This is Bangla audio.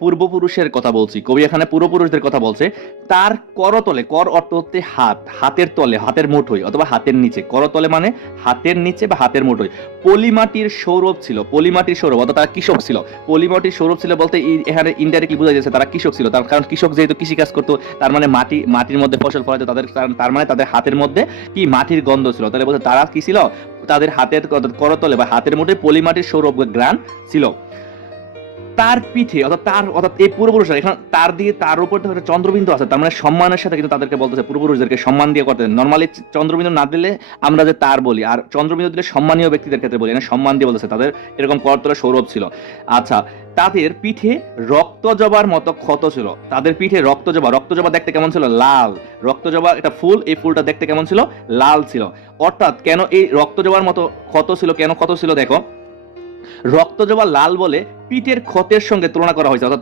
পূর্বপুরুষের কথা বলছি, কবি এখানে পূর্বপুরুষদের কথা বলছে। তার করতলে, কর অর্থ হচ্ছে হাত, হাতের তলে, হাতের মুঠোয় অথবা হাতের নিচে, করতলে মানে হাতের নিচে বা হাতের মুঠোয় পলিমাটির সৌরভ ছিল। পলিমাটির সৌরভ অর্থাৎ তারা কৃষক ছিল। পলিমাটির সৌরভ ছিল বলতে এখানে ইনডাইরেক্টলি বোঝা যাচ্ছে তারা কৃষক ছিল। তার কারণ কৃষক যেহেতু কৃষি কাজ করতো, তার মানে মাটির মধ্যে ফসল ফলাতো তাদের, তার মানে তাদের হাতের মধ্যে কি মাটির গন্ধ ছিল। তাহলে বলতে তারা কি ছিল, তাদের হাতের করতলে বা হাতের মুঠোয় পলিমাটির সৌরভ গ্রান ছিল। তার পিঠে অর্থাৎ এই পূর্বপুরুষরা এখানে তার দিয়ে তার উপর একটা চন্দ্রবিন্দু আছে, তার মানে সম্মানের সাথে কিন্তু তাদেরকে বলতেছে, পূর্বপুরুষদেরকে সম্মান দিয়ে করতে। নর্মালি চন্দ্রবিন্দু না দিলে আমরা যে তার বলি, আর চন্দ্রবিন্দু দিলে সম্মানীয় ব্যক্তিদের ক্ষেত্রে বলি, এখানে সম্মান দিয়ে বলতেছে তাদের এরকম করতলে সৌরভ ছিল। আচ্ছা, তাদের পিঠে রক্তজবার মতো ক্ষত ছিল। তাদের পিঠে রক্তজবা, রক্তজবা দেখতে কেমন ছিল? লাল। রক্তজবা একটা ফুল, এই ফুলটা দেখতে কেমন ছিল? লাল ছিল। অর্থাৎ কেন এই রক্তজবার মতো ক্ষত ছিল, কেন ক্ষত ছিল দেখো, রক্তজবা লাল বলে পিঠের ক্ষতের সঙ্গে তুলনা করা হয়েছে। অর্থাৎ